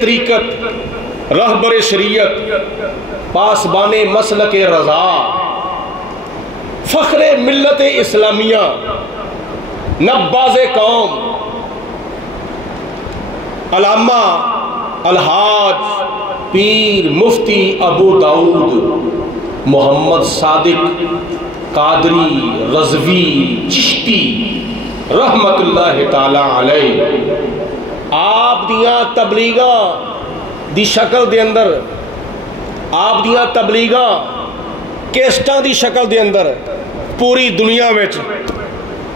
طریقت رہبر شریعت پاسبان مسلک رضا فخر ملت اسلامیہ نباز قوم علامہ الحاج پیر مفتی ابو داؤد محمد صادق قادری رضوی چشتی رحمت اللہ تعالی علیہ آپ دیاں تبلیغاں دی شکل دے اندر آپ دیاں تبلیغاں کیسٹاں دی شکل دے اندر پوری دنیا وچ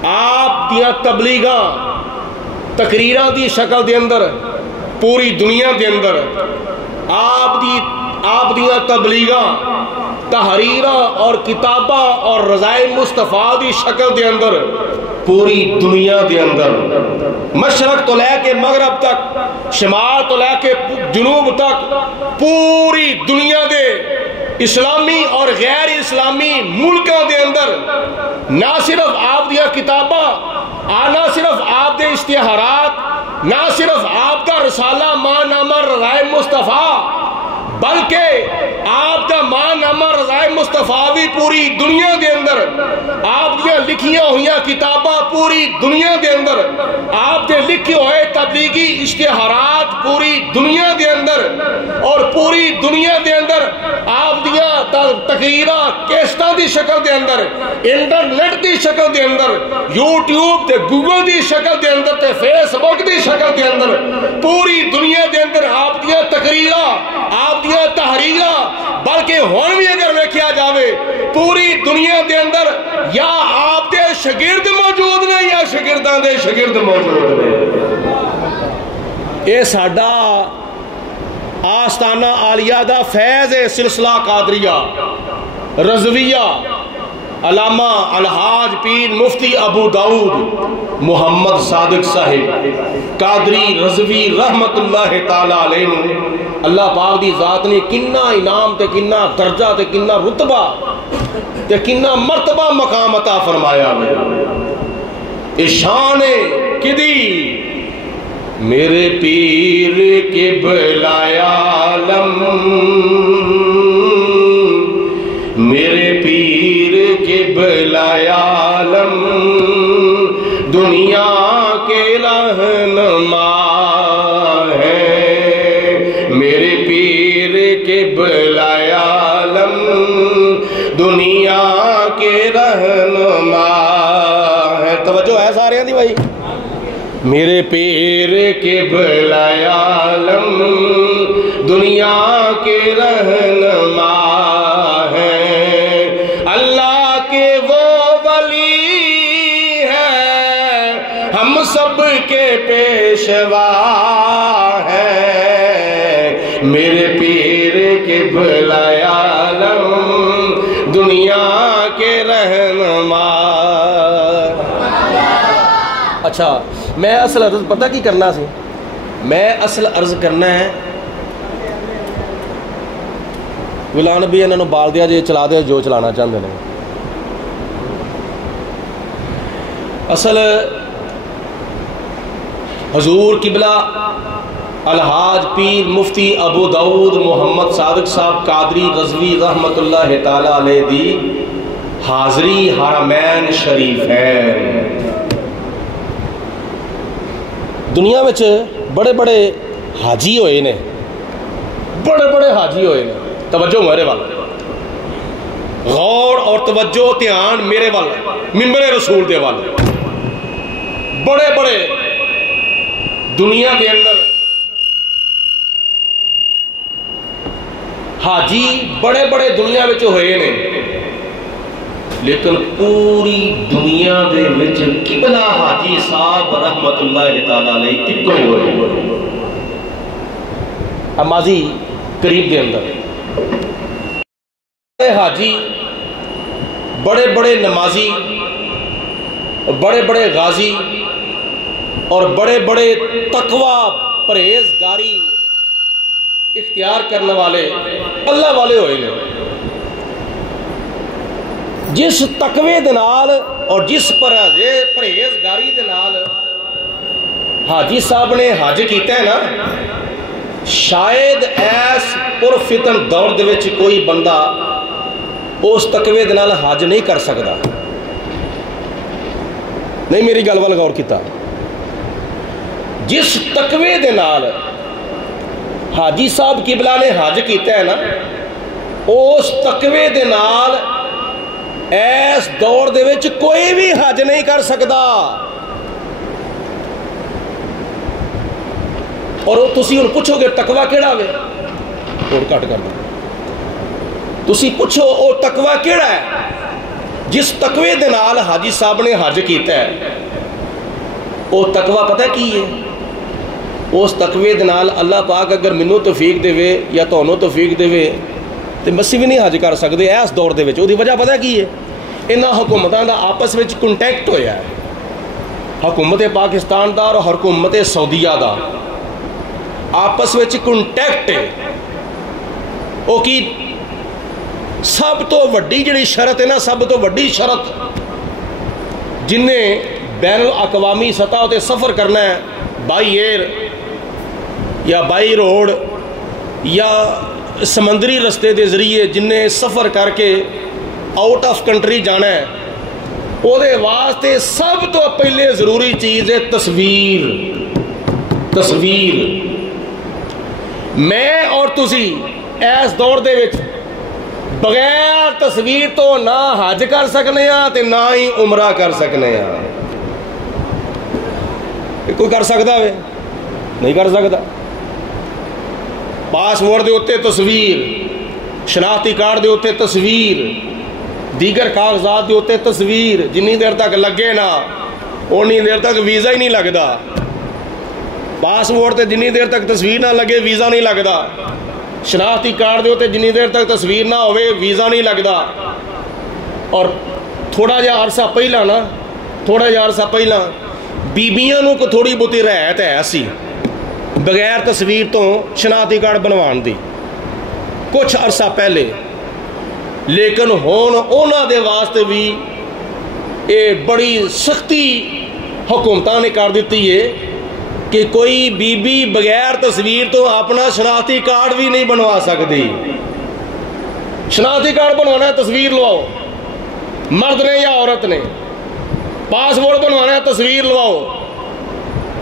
آپ دیاں تبلیغاں تقریراں دی شکل دے اندر پوری دنیا دے اندر آپ دیاں تبلیغاں تحریراں اور کتاباں اور رضائے مصطفیٰ دی شکل دے اندر پوری دنیا دے اندر مشرق تو لے کے مغرب تک شمال تو لے کے جنوب تک پوری دنیا دے اسلامی اور غیر اسلامی ملکوں دے اندر نہ صرف آپ دیا کتاباں نہ صرف آپ دے اشتہارات نہ صرف آپ کا رسالہ ماں نامہ رضائے مصطفیٰ بلکہ آپ کا ماں نامہ رضائے مصطفیٰ بھی پوری دنیا دے اندر آپ دیا لکھیاں ہوئیاں کتاباں پوری دنیا دے اندر آپ دے لکھے ہوئے تبلیغی اشتہارات پوری دنیا دے اندر اور پوری دنیا دے اندر آپ دیا تقریراں کیسٹاں دی شکل دے اندر انٹرنیٹ دی شکل دے اندر یوٹیوب تے گوگل دی شکل دے اندر تے فیس بک دی شکل دے اندر پوری دنیا دے اندر آپ دیا تقریراں آپ دیا تحریراں بلکہ ہون بھی اگر ویکھیا جاوے پوری دنیا دے اندر یا آپ دے شاگرد موجود نے یا شاگرداں دے شاگرد موجود نے اے ساڈا آستانہ عالیہ دا فیض سلسلہ قادریہ رضویہ علامہ الحاج پیر مفتی ابو داؤد محمد صادق صاحب قادری رضوی رحمت اللہ تعالی علیہ اللہ پاک دی ذات نے کنا انعام تے کنا درجہ تے کنا رتبہ تے کنا مرتبہ مقام عطا فرمایا ہے اے شان کدی میرے پیر قبلہ عالم میرے پیر قبلہ عالم دنیا کے رہنما ہے میرے پیر قبلہ عالم دنیا کے رہنما ہے توجہ ہے سارے ہیں دی بھائی میرے پیر قبلہ عالم دنیا کے رہنما سب کے پیشوا ہے میرے پیر قبلہ عالم دنیا کے رہنما اچھا میں اصل عرض پتہ کی کرنا سی میں اصل عرض کرنا ہے غلام نبی انہوں نے بال دیا جی چلا دیا جو چلانا چاہتے ہیں اصل حضور قبلہ الحاج پیر مفتی ابو داؤد محمد صادق صاحب قادری رضوی رحمت اللہ تعالی علیہ دی حاضری حرمین شریف ہے دنیا میں بڑے بڑے حاجی ہوئے نے بڑے بڑے حاجی ہوئے نے توجہ میرے والا غور اور توجہ دھیان میرے والا منبر رسول دے والا بڑے بڑے دنیا کے اندر حاجی بڑے بڑے دنیا وچ ہوئے نے لیکن پوری دنیا دے وچ قبلہ حاجی صاحب رحمت اللہ تعالی علیہ ایک ہی ہوئے ماضی قریب دے اندر حاجی بڑے بڑے نمازی بڑے بڑے غازی اور بڑے بڑے تقوی پرہیزگاری اختیار کرنے والے اللہ والے ہوئے نے جس تقوی دے نال اور جس پرہیزگاری دے نال حاجی صاحب نے حج کیتا ہے نا شاید ایس پرفتن دور دے وچ کوئی بندہ اس تقوی دے نال حج نہیں کر سکتا. نہیں میری گل وال غور کیتا. جس تقوی دے نال حاجی صاحب قبلہ نے حج کیتا ہے نا، اس تقوی دے نال ایس دور دے وچ کوئی بھی حج نہیں کر سکتا. اور وہ تسی ان پوچھو گے تقوی کیڑا ہوئے، اور کٹ کر دو، تسی پوچھو وہ تقوی کیڑا ہے. جس تقوی دے نال حاجی صاحب نے حج کیتا ہے وہ تقوی پتہ کی ہے؟ اس تقوی دے نال اللہ پاک اگر منو توفیق دے یا تانوں توفیق دے تو مسیح بھی نہیں حج کر سکتے اس دور دے وچ. وہ دی وجہ پتہ کی ہے؟ انہاں حکومتاں دا آپس وچ کنٹیکٹ ہویا ہے، حکومت پاکستان دا اور حکومت سعودیہ دا آپس وچ کنٹیکٹ ہے. وہ کی سب تو وڈی جڑی شرط ہے نا، سب تو وڈی شرط جن نے بین الاقوامی سطح تے سفر کرنا ہے، بائی ایئر یا بائی روڈ یا سمندری رستے دے ذریعے جن نے سفر کر کے آؤٹ آف کنٹری جانا ہے، وہ دے واسطے سب تو پہلے ضروری چیز ہے تصویر. تصویر میں اور تسی اس دور دے وچ بغیر تصویر تو نہ حج کر سکنے ہاں تے نہ ہی عمرہ کر سکنے ہاں. کوئی کر سکتا ہے؟ نہیں کر سکتا. پاسپورٹ دے اوتے تصویر، شناختی کارڈ دے اوتے تصویر، دیگر کاغذات دے اوتے تصویر. جنی دیر تک لگے نا اونی دیر تک ویزا ہی نہیں لگتا. پاسپورٹ تے جنی دیر تک تصویر نہ لگے ویزا نہیں لگتا. شناختی کارڈ دے اوتے جنی دیر تک تصویر نہ ہوئے ویزا نہیں لگتا. اور تھوڑا جہا عرصہ پہلا نا، تھوڑا جہا عرصہ پہلا بیبیاں نو کو تھوڑی بہتی رعایت ہے سی بغیر تصویر تو شناختی کارڈ بنوان دی کچھ عرصہ پہلے. لیکن ہون اونا دے واسطے بھی اے بڑی سختی حکومتاں نے کر دیتی ہے کہ کوئی بی بی بغیر تصویر تو اپنا شناختی کارڈ بھی نہیں بنوا سکتی. شناختی کارڈ بنوانا ہے تصویر لواؤ، مرد نے یا عورت نے. پاسپورٹ بنوانا ہے تصویر لواؤ.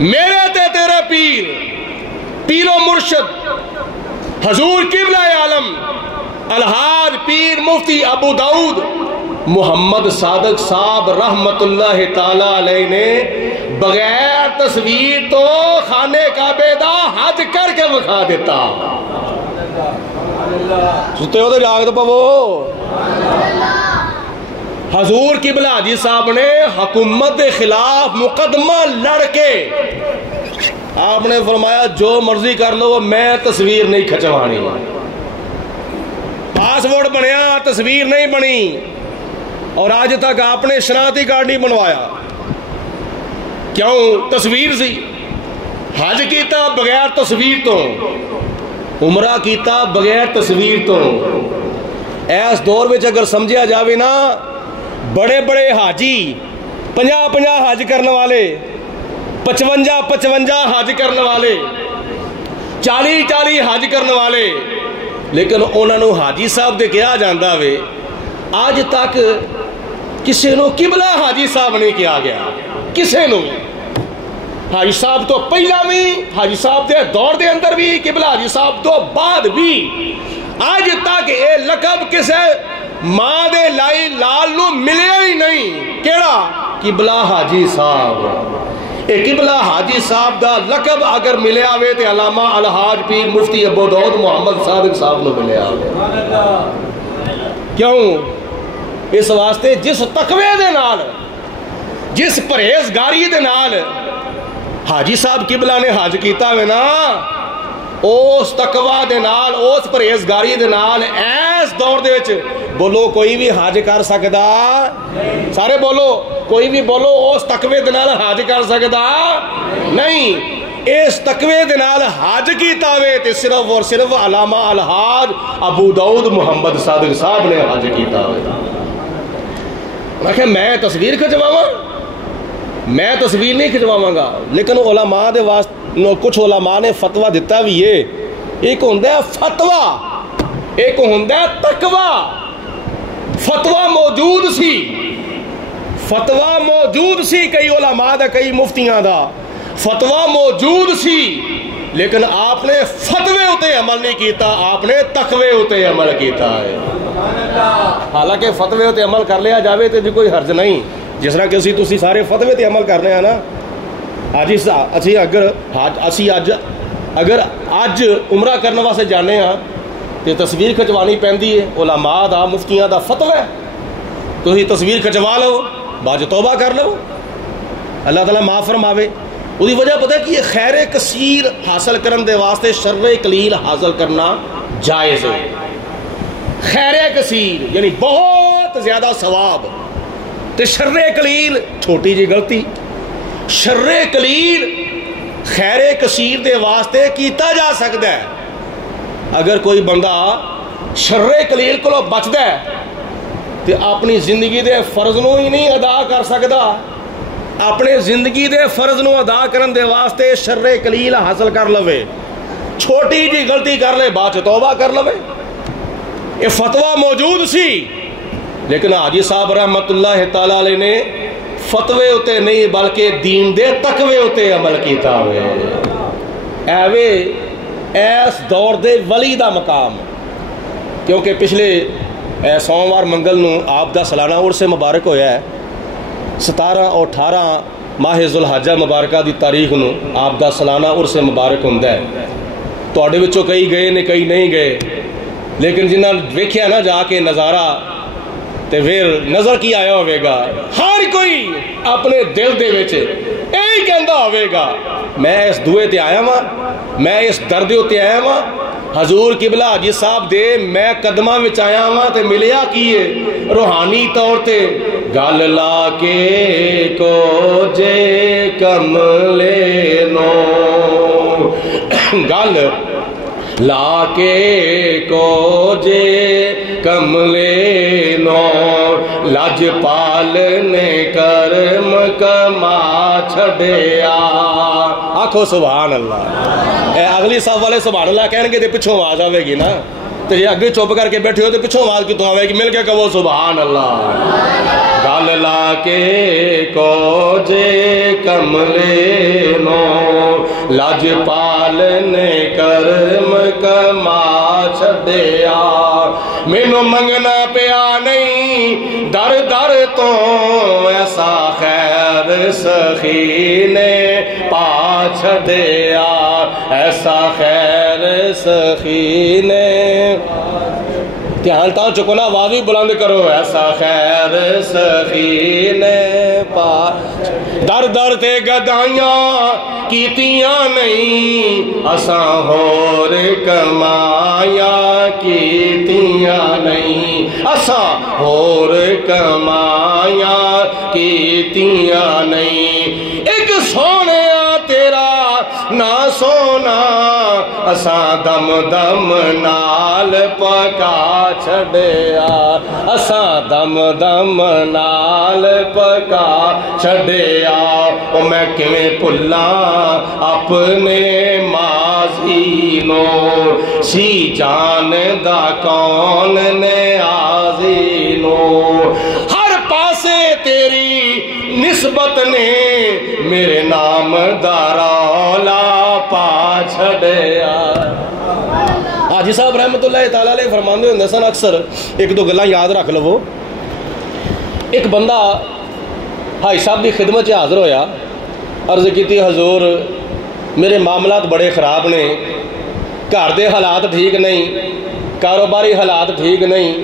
میرے تے تیرے پیر، پیر و مرشد حضور قبلہ عالم الحاج پیر مفتی ابو داؤد محمد صادق صاحب رحمت اللہ تعالی علیہ نے بغیر تصویر تو خانے کعبے دا حج کر کے بکھا دیتا. ستے ہو تو جاگ تو پو. حضور قبلہ حاجی صاحب نے حکومت کے خلاف مقدمہ لڑ کے آپ نے فرمایا جو مرضی کر لو میں تصویر نہیں کھچوانی. پاسپورٹ بنیا تصویر نہیں بنی، اور آج تک آپ نے شناختی کارڈ نہیں بنوایا. کیوں؟ تصویر سی. حج کیتا بغیر تصویر تو، عمرہ کیتا بغیر تصویر تو. ایس دور میں اگر سمجھا جاوے نا، بڑے بڑے حاجی 50 حج کرنے والے، 55 حج کرنے والے، 40 حج کرنے والے، لیکن انہوں نے حاجی صاحب دے کیا جاندہ وے آج تک کسی نو قبلہ حاجی صاحب نہیں کیا گیا. کسی نو حاجی صاحب تو پہلا بھی، حاجی صاحب دے دور دے اندر بھی، قبلہ حاجی صاحب تو بعد بھی آج تک اے لقب کسے ماں دے لائی لال نو ملے ہی نہیں. کیڑا؟ قبلہ حاجی صاحب. اے قبلہ حاجی صاحب دا لقب اگر ملے آوے تے علامہ الحاج پیر مفتی ابو داؤد محمد صادق صاحب نو ملے آوے. کیوں؟ اس واسطے جس تقوی دے نال، جس پرہیزگاری دے نال حاجی صاحب قبلہ نے حج کیتا ہوئے نا، اس تقوی دے نال، اس پرہیزگاری دے نال ایس دور دے وچ بولو کوئی بھی حج کر سکدا؟ سارے بولو، کوئی بھی بولو اس تقوی دے نال حج کر سکدا؟ نہیں. اس تقوی دے نال حج کیتا ہوئے تے صرف اور صرف علامہ الحاج ابو داؤد محمد صادق صاحب نے حج کیتا ہوئے. میں کہا میں تصویر کھچواواں؟ میں تصویر نہیں کھچواواں گا. لیکن علماء دے واسطے کچھ علماء نے فتویٰ دیتا بھی ہے ایک ہوندہ ہے فتوہ، ایک ہوندہ ہے تقوی۔ فتوہ موجود سی، فتوہ موجود سی، کئی علماء دا کئی مفتیاں دا فتوہ موجود سی، لیکن آپ نے فتوے ہوتے عمل نہیں کیتا، آپ نے تقوی ہوتے عمل کیتا ہے۔ حالانکہ فتوے ہوتے عمل کر لیا جاوے تے بھی کوئی حرج نہیں، جس طرح کہ تسی سارے فتوے تے عمل کرنے ہیں نا۔ اگر اج عمرہ کرنے واسطے جانے ہاں تے تصویر کھچوانی پیندی ہے، علماء دا مفتیاں دا فتوہ ہے، تسی تصویر کھچوا لو، بعد توبہ کر لو، اللہ تعالیٰ معاف فرماوے۔ وہی وجہ پتہ ہے کہ یہ خیر کثیر حاصل کرن دے واسطے شر قلیل حاصل کرنا جائز ہے۔ خیر کثیر یعنی بہت زیادہ ثواب تے شر قلیل چھوٹی جی غلطی۔ شر قلیل خیر کثیر دے واسطے کیتا جا سکتا ہے۔ اگر کوئی بندہ شر قلیل کو بچدا ہے تے اپنی زندگی دے فرض نو ہی نہیں ادا کر سکتا، اپنے زندگی دے فرض نو ادا کرن دے واسطے شر قلیل حاصل کر لوے، چھوٹی جی غلطی کر لے بعد توبہ کر لوے۔ یہ فتوہ موجود سی، لیکن حاجی صاحب رحمت اللہ تعالی علیہ نے فتوے ہوتے نہیں بلکہ دین دے تقوی ہوتے عمل کیتا ہوئے۔ ایوے ایس دور دے ولی دا مقام، کیونکہ پچھلے سوموار منگل نو آپ دا سالانہ عرس مبارک ہویا ہے، 17 اور 18 ماہ ذوالحجہ مبارکہ دی تاریخ نو آپ دا سالانہ عرس مبارک ہوندا ہے۔ تواڈے وچوں کئی گئے نے کئی نہیں گئے، لیکن جنہاں ویکھیا نا جا کے نظارہ تے پھر نظر کی آیا ہوئے گا، ہر کوئی اپنے دل دے وچ یہی کہندا ہوئے گا میں اس دوئے تے آیا ہاں، میں اس درد تے آیا ہاں، حضور قبلہ حاجی صاحب دے میں قدمہ وچ آیا ہاں تے ملیا کیے روحانی طور تے گل لا کے کو جے کملے نو، گل لا کے کو جے کملے نو، لج پال نے کرم کما چھڑیا۔ آکھو سبحان اللہ۔ اے اگلی صاحب والے سبحان اللہ کہنے گے تے پچھوں آواز آوے گی نا، تو یہ اگے چپ کر کے بیٹھے ہو تو پچھوں آواز کی تو آوے گی، مل کے کہو سبحان اللہ۔ گل لا کے کو جے کملے نو، لج پال نے کرم کما چھڑیا۔ مینوں منگنا پیا نہیں در در تو ایسا خیر سخی نے پا چھڑیا، ایسا خیر سخی نے، دھیان تاں چکو نا آواز بھی بلند کرو، ایسا خیر سخی نے پا، در در تے گدائیاں کیتیاں نہیں، اساں ہور کمایا کیتیاں نہیں، اساں ہور کمایا کیتیاں نہیں، ایک سونیا تیرا نہ سونا اساں دم دم نال پکا چھڑیا، اساں دم دم نال پکا چھڑیا۔ او میں کیویں بھلاں اپنے ماضی نو، سی جان دا کون نیازی نو، ہر پاسے تیری نسبت نے میرے نام دا رولا پا چھڑیا۔ حاجی صاحب رحمت اللہ تعالیٰ علیہ فرماندے ہوندے سن اکثر ایک دو گلاں یاد رکھ لو۔ ایک بندہ حاجی صاحب دی خدمت چ حاضر ہویا، عرض کیتی حضور میرے معاملات بڑے خراب نے، گھر دے حالات ٹھیک نہیں، کاروباری حالات ٹھیک نہیں،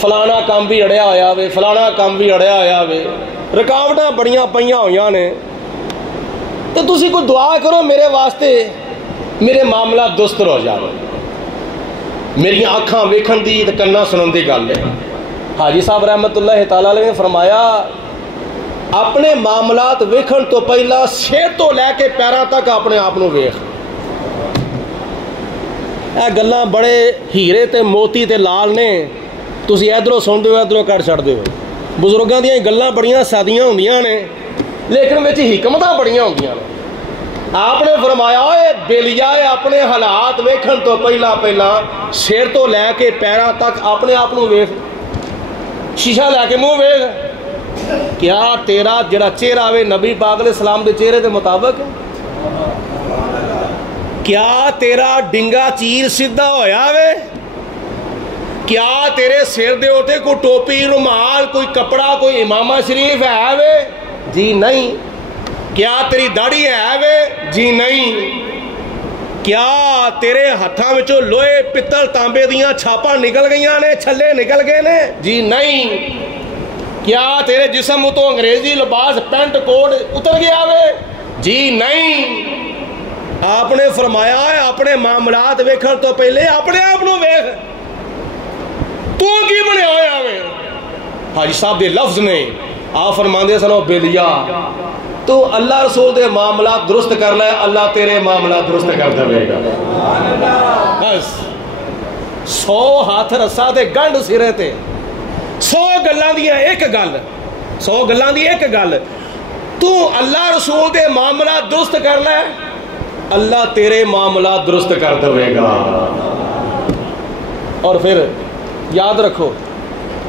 فلانا کام بھی اڑیا ہویا وے، فلانا کام بھی اڑیا ہویا وے، رکاوٹاں بڑیاں پئیاں ہویاں نے، تو تسی کوئی دعا کرو میرے واسطے میرے معاملات درست ہو جاوے۔ میری آنکھاں ویکھن دی تے کناں سنن دی گل ہے۔ حاجی صاحب رحمت اللہ تعالیٰ علیہ نے فرمایا اپنے معاملات ویکھن تو پہلا سر تو لے کے پیراں تک اپنے آپ نو ویکھ۔ اے گلاں بڑے ہیرے تے موتی تے لال نے، تسی ادھروں سن دے ہو ادھروں کٹ چھڑ دے ہو۔ بزرگاں دیاں گلاں بڑیاں سادیاں ہوندیاں نے لیکن وچ حکمتاں بڑیاں ہوندیاں نے۔ آپ نے فرمایا اے بیلیا اپنے حالات ویکھن تو پہلا سر تو لے کے پیراں تک اپنے آپ کو ویکھ، شیشہ لے کے منہ ویکھ، کیا تیرا جڑا چہرہ وے نبی پاک علیہ السلام دے چہرے دے مطابق ہے؟ کیا تیرا ڈنگا چیر سیدھا ہویا وے؟ کیا تیرے سر دے ہوتے کوئی ٹوپی رومال کوئی کپڑا کوئی امامہ شریف ہے وے؟ جی نہیں۔ کیا تیری داڑھی ہے وے؟ جی نہیں۔ کیا تیرے ہتھاں وچوں لوہے پتل تانبے دیاں چھاپاں نکل گئیاں نے، چھلے نکل گئے نے؟ جی نہیں۔ کیا تیرے جسم تو انگریزی لباس پینٹ کوٹ اتر گیا وے؟ جی نہیں۔ آپ نے فرمایا ہے اپنے معاملات ویکھن تو پہلے اپنے آپ نو ویکھ، تو کی بنیا ہویا وے؟ حاجی صاحب دے لفظ نے آپ فرماندے سنو بیلیا تو اللہ رسول دے معاملات درست کر لے، اللہ تیرے معاملات درست کر دے گا۔ بس 100 ہاتھ رسا تے گنڈ سرے تے 100 گلاں دی ایک گل، 100 گلاں دی ایک گل، تو اللہ رسول دے معاملات درست کر لے، اللہ تیرے معاملات درست کر دے گا۔ اور پھر یاد رکھو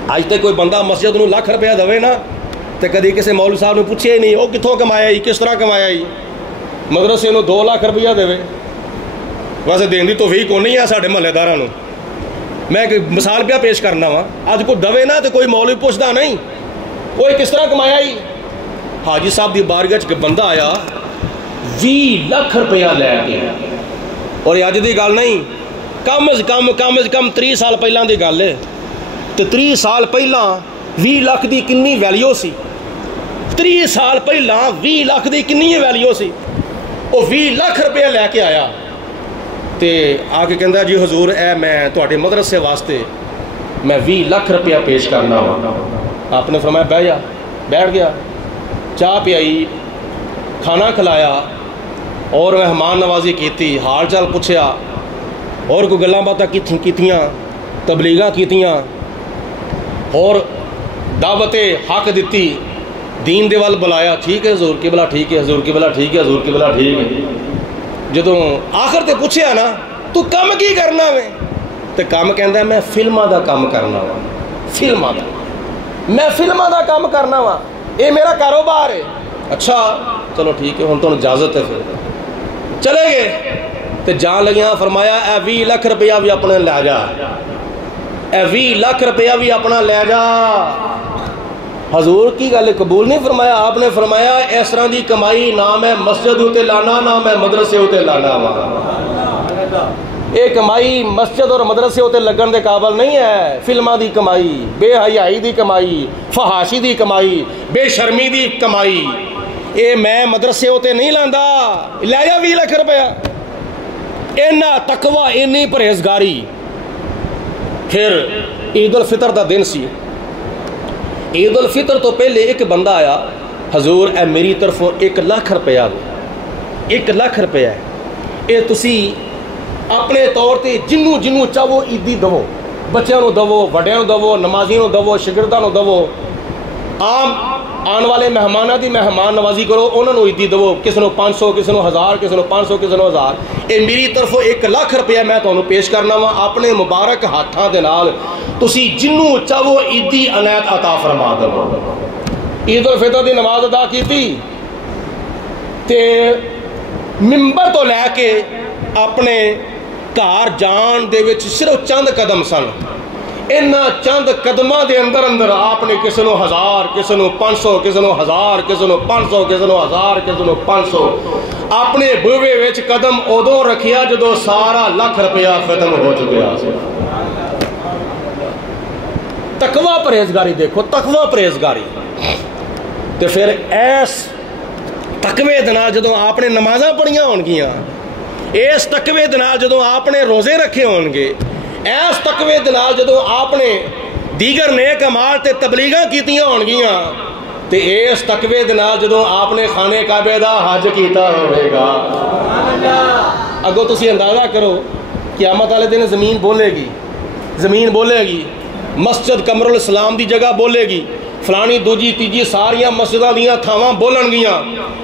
آج تک کوئی بندہ مسجد نو لاکھ روپیہ دے نا تو کدی کسی مولوی صاحب نے پوچھے ہی نہیں وہ کتوں کمایا ہی، کس طرح کمایا ہی۔ مدرسے نو 2 لاکھ روپیہ دے، ویسے دین دی توفیق کو نہیں ہے ساڈے محلے داراں نو۔ میں ایک مثال پہ پیش کرنا وا، اج کوئی دے نا تو کوئی مولوی پوچھدا نہیں وہ کس طرح کمایا ہی۔ حاجی صاحب دی بارگاہ چ بندہ آیا 20 لاکھ روپیہ لے کے، اور اج دی گل نہیں، کم از کم 30 سال پہلے دی گل ہے، تو 30 سال پہلا 20 لاکھ دی کنی ویلیو سی، 30 سال پہلا 20 لاکھ دی کنی ویلیو سی۔ وہ 20 لاکھ روپیہ لے کے آیا تے آ کے کہندا جی حضور اے میں تواڈے مدرسے واسطے میں 20 لاکھ روپیہ پیش کرنا وا۔ آپ نے فرمایا بیٹھ جا، بیٹھ گیا، چاہ پیائی، کھانا کھلایا اور مہمان نوازی کیتی، حال چال پوچھیا اور کوئی گلاں باتاں کیتیاں، تبلیغاں کیتیاں اور دعوت حق دیتی، دین دے ول بلایا، ٹھیک ہے حضور قبلہ ٹھیک ہے، حضور قبلہ ٹھیک ہے، حضور قبلہ ٹھیک ہے۔ جدوں آخر تے پوچھیا نا تو کم کی کرنا وے، تے کم کہندا میں فلماں دا کام کرنا وا، فلماں دا، میں فلماں دا کام کرنا وا، اے میرا کاروبار ہے۔ اچھا چلو ٹھیک ہے ہن تانوں اجازت ہے۔ پھر چلے گئے تے جان لگیاں، فرمایا اے 20 لاکھ روپیہ بھی اپنے لے جا، اے 20 لاکھ روپیہ بھی اپنا لے جا۔ حضور کی گل قبول نہیں فرمایا، آپ نے فرمایا اس طرح دی کمائی نہ میں مسجد ہوتے لانا نہ میں مدرسے ہوتے لانا وا۔ یہ کمائی مسجد اور مدرسے ہوتے لگن دے قابل نہیں ہے۔ فلماں دی کمائی، بے حیائی دی کمائی، فحاشی دی کمائی، بے شرمی دی کمائی، اے میں مدرسے ہوتے نہیں لاندا، لے جا 20 لاکھ روپیہ۔ اینا تقوی، اینی پرہیزگاری۔ پھر عید الفطر دا دن سی، عید الفطر تو پہلے ایک بندہ آیا، حضور اے میری طرفوں 1 لاکھ روپیہ دے، 1 لاکھ روپیہ ہے، اے تسی اپنے طور تے جنوں چاہو عیدی دو، بچیاں نو دو، وڈیاں نو دو، نمازیاں نو دو، شاگرداں نو دو، عام آن والے مہماناں دی مہمان نوازی کرو، انہاں نو عیدی دو، کس نو 500، کس نو 1000، کس نو 500، کس نو 1000۔ اے میری طرفوں 1 لاکھ روپیہ میں تانوں پیش کرنا وا، اپنے مبارک ہاتھاں دے نال تسی جنوں چاہو عیدی عنایت عطا فرما دو۔ عید الفطر دی نماز ادا کیتی تے ممبر تو لے کے اپنے گھر جان دے وچ صرف چند قدم سن، انہاں چند قدماں دے اندر اندر آپ نے کسی نو 1000، کسی نو 500، کسی نو 1000، کسی نو 500، کسی نو 1000، کسی نو 500 اپنے بوے وچ قدم ادوں رکھیا جدوں سارا لاکھ روپیہ ختم ہو چکیا۔ تقوی پرہیزگاری دیکھو، تقوی پرہیزگاری۔ تے پھر ایس تقوی دے نال جدوں آپ نے نمازاں پڑھیاں ہون گیاں، اس تقوی دے نال جدوں آپ نے روزے رکھے ہون گے، اس تقوی دے نال جدوں آپ نے دیگر نیک اعمال تے تبلیغاں کیتیاں ہون گیاں، تے اس تقوی دے نال جدوں آپ نے خانے کعبے دا حج کیتا ہوئے گا، اگوں تسی اندازہ کرو قیامت والے دن زمین بولے گی، زمین بولے گی، مسجد قمر الاسلام دی جگہ بولے گی، فلانی دوجی تیجی ساریاں مسجداں دیاں تھاواں بولن گیاں،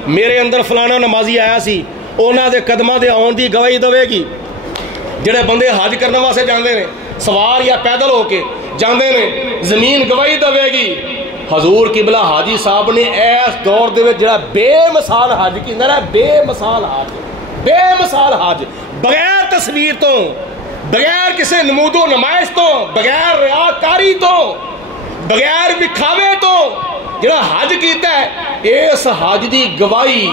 میرے اندر فلانا نمازی آیا سی، उन्हां दे कदमां दे आउण दी गवाही देवेगी। जिहड़े बंदे हज करने वास्ते जाते हैं सवार या पैदल होके जाते हैं, जमीन गवाही देवेगी। हजूर किबला हाजी साहब ने इस दौर दे विच जिहड़ा बेमिसाल हज कीता ना, बेमिसाल हज, बेमिसाल हज, बगैर तस्वीर तो, बगैर किसी नमूदो नमाइश तो, बगैर रियाकारी तो, बगैर विखावे तो जिहड़ा हज कीता है, इस हज की गवाही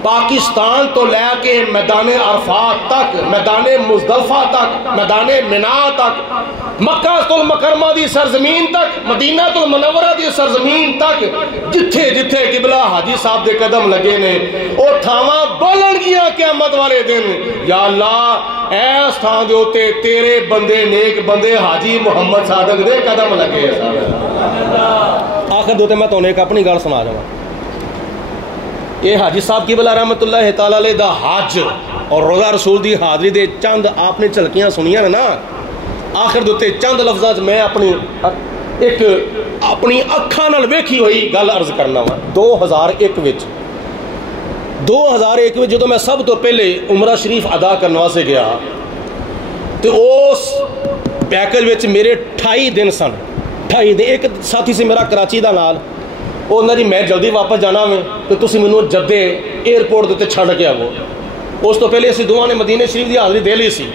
पाकिस्तान तो लैके मैदान अरफात तक, मैदान मुजदलफा तक, मैदान मिना तक, मक्का तुल मकरमा दी सरजमीन तक, मदीना तुल मुनव्वरा दी सरजमीन तक, जिथे जिथे किबला हाजी साहब दे कदम लगे ने वो थावां बोलणगियां क़यामत वाले दिन। या अल्लाह इस थां दे उत्ते तेरे बंदे नेक बंदे हाजी मुहम्मद सादक दे कदम लगे। आखिर दे मैं तुहानूं एक अपनी गल सुना जावां। ये हाजी साहब किबला रहमतुल्लाह तआला अलैह दा हज और रोज़ा रसूल दी हाज़री दे चंद आपने झलकियां सुनियां ने ना, आखिर दे उत्ते चंद लफ्ज़ां च मैं अपनी अखां नाल वेखी हुई गल अर्ज करना वा। 2001 विच जदों मैं सब तो पहले उमरा शरीफ अदा करने वास्ते गया तो उस पैकेज विच मेरे 28 दिन सन। 28 दिन। एक साथी से मेरा कराची दा नाल, उन्होंने जी मैं जल्दी वापस जाना वे तो तुसी मैनू जद्दे एयरपोर्ट के उत्ते छड्ड के आवो। उस तो पहले असीं दोवां ने मदीने शरीफ की हाज़री दे ली सी।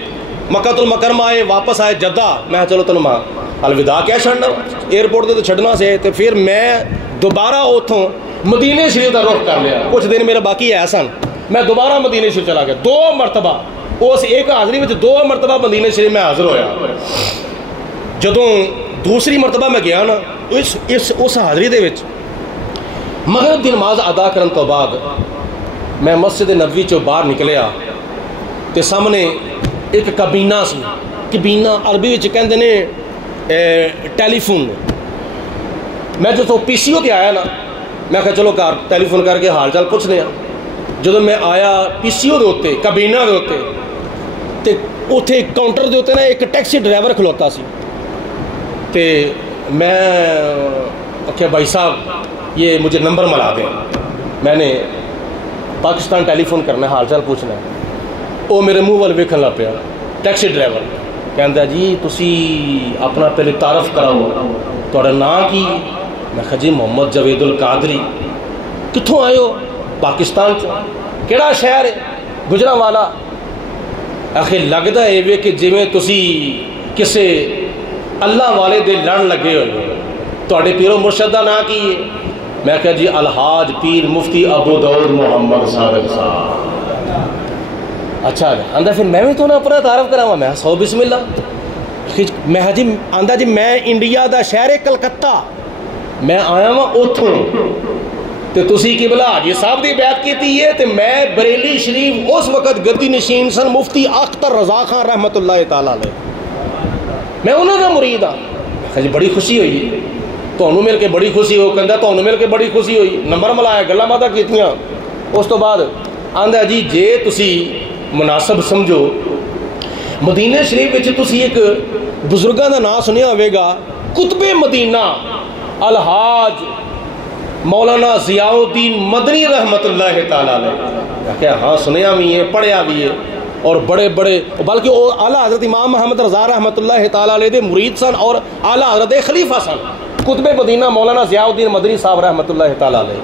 मक्कातुल मुकर्रमा आए, वापस आए जद्दा, मैं चलो तेन मां अलविदा क्या छड्डना, एयरपोर्ट के तो छड्डना से। तो फिर मैं दोबारा उतों मदीने शरीफ का रुख कर लिया। कुछ दिन मेरे बाकी है सन, मैं दोबारा मदीने शरीफ चला गया। 2 मरतबा उस एक हाज़री में 2 मरतबा मदीने शरीफ में हाज़र होया। जदों दूसरी मरतबा मैं गया ना, उस हाज़री दे विच मगरिब दी नमाज अदा करन तो बाद मैं मस्जिद नबवी चो बाहर निकलिया तो सामने एक कबीना सी। कबीना अरबी विच कहंदे ने टैलीफोन। मैं जो PCO ते आया ना, मैं कहा चलो घर टैलीफोन करके हाल चाल पुछने आ। जो मैं आया PCO दे उत्ते, कबीना दे उत्ते, तो उत्थे काउंटर दे उत्ते ना एक टैक्सी ड्राइवर खलोता सी। ते मैं आख्या भाई साहब ये मुझे नंबर मिला दें, मैंने पाकिस्तान टेलीफोन करना, हाल चाल पूछना है। वो मेरे मुँह वाल वेखन लग पिया। टैक्सी ड्राइवर कहता जी तुसी अपना पहले तारफ कराओ, तुहाडा नाम की? मैं कहा जी मोहम्मद जवेदुल कादरी। कित्थों आए हो? पाकिस्तान चो। केड़ा शहर है? गुजरांवाला। आखिर लगता है वे कि जिवें तुसी किसे अल्लाह वाले दे लड़ लगे हो। तुहाडे पीरो मुर्शद दा नाम की है? मैं कहा जी अलहाज पीर मुफ्ती अबू दाऊद मोहम्मद सादिक साहब। अच्छा आंदा फिर मैं भी तो ना अपना तारफ करावा। मैं 100 बिस्मिल्लाह। मैं जी आंदा जी मैं इंडिया दा शहर है कलकत्ता, मैं आया वां उथों ते तुसी किबला हाजी साहब दी बैत कीती है ते मैं बरेली शरीफ उस वक्त गद्दी नशीन सन मुफ्ती अख्तर रजा खान रहमतुल्लाह तआला अलैह, मैं उन्हां दा मुरीद हाँ। जी बड़ी खुशी हुई, तुहानू मिल के बड़ी खुशी हो। कहता तुहानू मिल के बड़ी खुशी हुई। नंबर मिलाया, गल्लां बातां कीतियां। उस तो बाद आंदा जी जे तुसी मुनासब समझो मदीने शरीफ विच तुसी एक बुजुर्गां दा नाम सुनिया होवेगा, कुतबे मदीना अलहाज मौलाना ज़ियाउद्दीन मदनी रहमतुल्लाह तआला अलैह। क्या हाँ सुनिया भी है, पढ़िया भी है। और बड़े बड़े बल्कि वो आला हज़रत इमाम मोहम्मद रज़ा रहमतुल्लाह तआला अलैह दे मुरीद सन और आला हज़रत खलीफा सन। कुतबे मदीना मौलाना ज़ियाउद्दीन मदनी साहब रहमतुल्लाह तआला अलैह।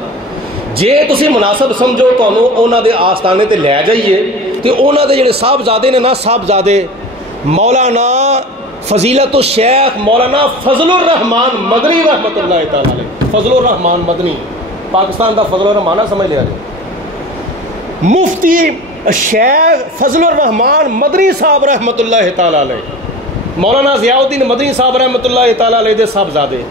जे तुसी मुनासब समझो तुहानू उन्हां दे आस्थाने ते लै जाइए तो उन्हां दे जिहड़े साहबजादे ने ना, साहबजादे मौलाना फजीलतुल शेख मौलाना फजलुर रहमान मदनी रहमतुल्लाह तआला अलैह। फजलुर रहमान मदनी पाकिस्तान का फजलुर रहमान समझ लिया जी। मुफ्ती शेख फजलुर रहमान मदनी साहब रहमतुल्लाह तआला अलैह, मौलाना ज़ियाउद्दीन मदनी साहब रहमतुल्लाह तआला अलैह दे साहबजादे।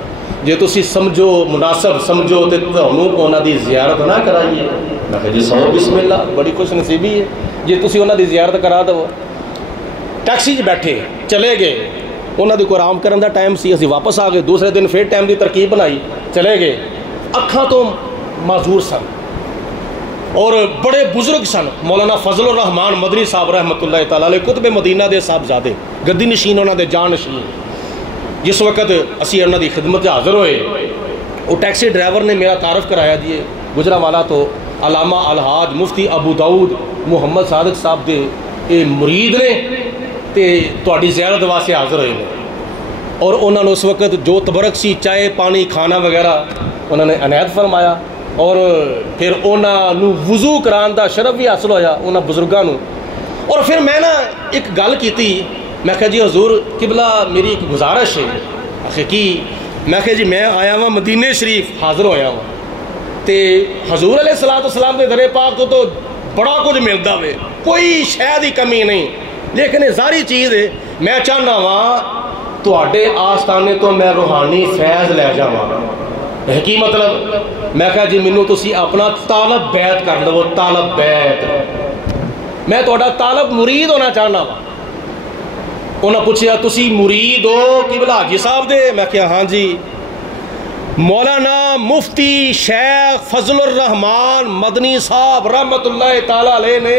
जे तुसी समझो मुनासब समझो तो तुहानू उन्हां दी ज़ियारत ना कराइए। मैं कहा जी 100 बिस्मिल्लाह, बड़ी खुश नसीबी है जे तुसी उन्हां दी ज़ियारत करा दो। टैक्सी च बैठे चले गए, उन्हां दी कोई आराम करन दा टाइम सी, असीं वापस आ गए। दूसरे दिन फिर टाइम की तरकीब बनाई, चले गए। अखां तो माजूर सन और बड़े बुजुर्ग सन। मौलाना फजलुर रहमान मदनी साहब रहमतुल्लाह तआला अलैह कुतबे मदीना दे साहबजादे, गद्दी नशीन उन्हां दे जान नशीन। जिस वक्त असी उन्हां दी खिदमत हाज़र होए, वो टैक्सी ड्राइवर ने मेरा तारफ़ कराया जी गुजरांवाला तो علامہ الحاج مفتی ابو داؤد محمد صادق صاحب دے یہ مرید نے تے تہاڈی زیارت واسطے حاضر ہوئے ہیں اور انہوں نے اس وقت جو تبرک سی چائے پانی کھانا وغیرہ انہوں نے عنایت فرمایا اور پھر انہوں وضو کران دا شرف بھی حاصل ہویا انہوں بزرگاں نو۔ اور پھر میں نا ایک گل کیتی، میں کہا جی حضور قبلہ میری ایک گزارش ہے آخر کی، میں کہا جی میں آیا ہوں مدینے شریف حاضر ہویا ہوں تے حضور علیہ السلام دے در پاک تو بڑا کچھ ملتا ہوئے، کوئی شاید ہی کمی نہیں، لیکن یہ ساری چیز ہے میں چاہنا ہوں تواڈے آستانے تو میں روحانی فیض لے جاواں۔ کی مطلب؟ میں کہا جی مینوں تسی اپنا طالب بیعت کر لو، طالب بیعت، میں تہاڈا طالب مرید ہونا چاہنا وا۔ انہاں پوچھیا تسی مرید ہو قبلہ حاجی صاحب دے؟ میں کہا ہاں جی۔ مولانا مفتی شیخ فضل الرحمان مدنی صاحب رحمت اللہ تعالی علیہ نے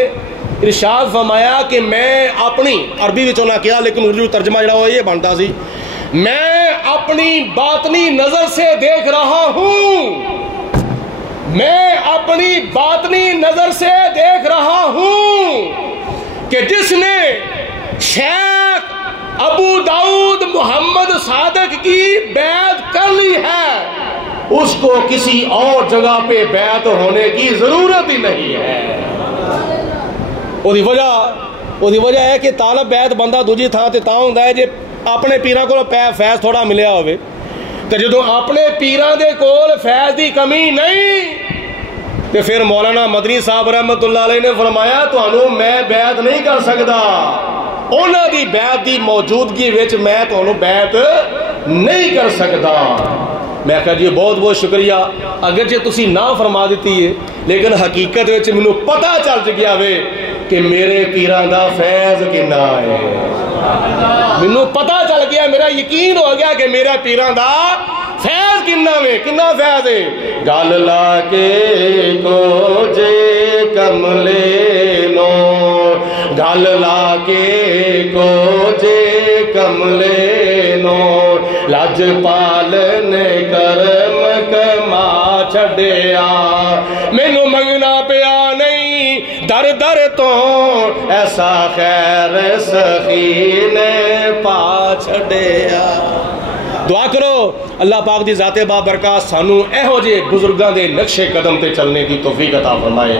ارشاد فرمایا کہ میں اپنی عربی وچ نہ کیا لیکن اردو ترجمہ جڑا وہ یہ بنتا سی، میں اپنی باطنی نظر سے دیکھ رہا ہوں، میں اپنی باطنی نظر سے دیکھ رہا ہوں کہ جس نے شیخ ابو داؤد محمد صادق کی بیعت کر لی ہے اس کو کسی اور جگہ پہ بیعت ہونے کی ضرورت ہی نہیں ہے۔ وہ وجہ ہے کہ طالب بیعت بندہ دوجی تھان تے تاں ہوندا ہے جے اپنے پیراں کول فیض تھوڑا ملیا ہوئے تے جدوں اپنے پیراں دے کول فیض دی کمی نہیں تے پھر مولانا مدنی صاحب رحمت اللہ علیہ نے فرمایا تانوں میں بیعت نہیں کر سکدا، انہاں دی بیعت دی موجودگی وچ میں تانوں بیعت نہیں کر سکدا۔ میں کہا جی بہت بہت شکریہ، اگرچہ تسی نہ فرما دیتی ہے لیکن حقیقت وچ مینوں پتہ چل گیا وے کہ میرے پیران دا فیض کنا ہے، مینوں پتہ چل گیا، میرا یقین ہو گیا کہ میرا پیران دا فیض کنا وے، کنا فیض ہے۔ گل لا کے کو جے کملے نو، گل لا کے کو جے کملے نو، لج پال نے کرم کما چھڈیا، مینوں منگنا پیا نہیں در در تو ایسا خیر سخی نے پا چھڈیا۔ دعا کرو اللہ پاک دی ذات بابرکات سانو اہو جے بزرگاں دے نقش قدم تے چلنے کی توفیق عطا فرمائے۔